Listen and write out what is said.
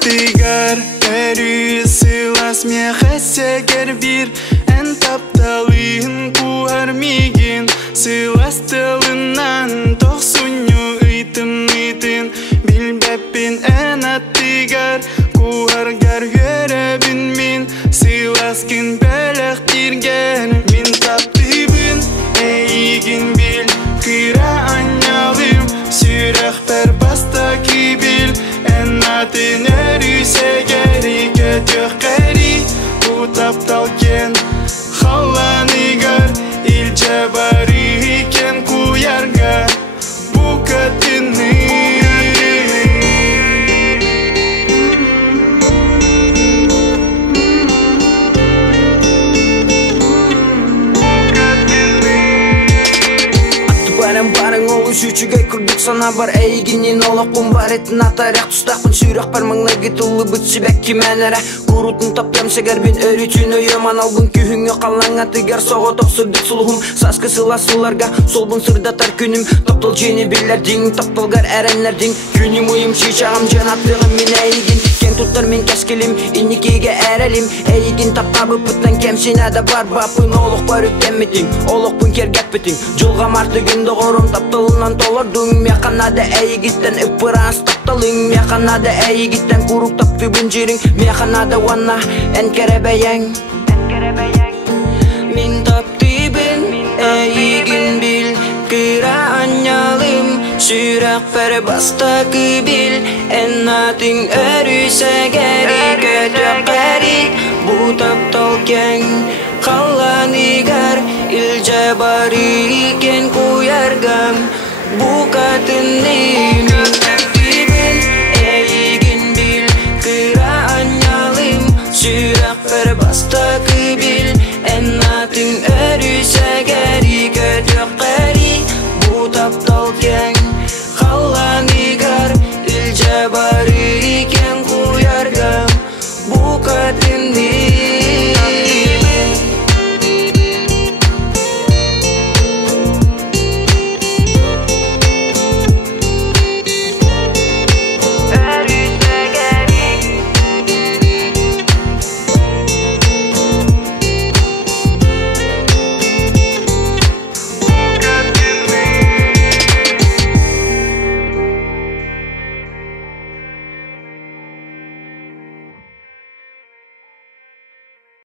Тигар, әрі сыйлас мехәсәгер бір ән тапталын куармеген сыйлас тылынан тоқсуну ыйтын білбәппен ән аттигар куаргар көрәбін мен сыйлас кін бәләқ тирген мен таптыбын әйген біл кыра анялым сүрәқ пәр баста кибіл Атын әрісе гәрі көтіқ қәрі Утаптал кен қаланыгар Илчә бары кен куярға Бұ көтіні Барың олы жүчіге күрдік сана бар әйгенен олақпын бар етін атаряқ тұстақпын сүйрақ бар маңнағы тұлы бұтсы бәкки мәнәрі Құрутын таптам сәгәрбен өрітін өйеман албын күйіңе қалаңа тігер соғы тоқсырдық сұлғым сасқы сыласыларға солбын сырдатар күнім топтал жені белердің топталғар әрәнлердің күнім ойым шишағым жанаттығым мен әйген кен тұттар мен кәскелім инекеге әрәлім әйген таптабы пұттан кәмсен әді бар бапын олық бар өттәмметің олықпын кергәппетің жолға мартығынды ғорым тапталынан толырдың меқанады әйгіттен үппіранс тапталың меқанады әйгіттен құрук таптыбын жерің меқанады ванна әнкәрәбәйәң мен таптыбын әйгін біл кыра анялым сүрәқ пәр баста кыбіл әннатын өрісәгәрі көтіқ қәрі бұ таптал кәң қаланыгар ilcə bari ken kuyargam bu kadını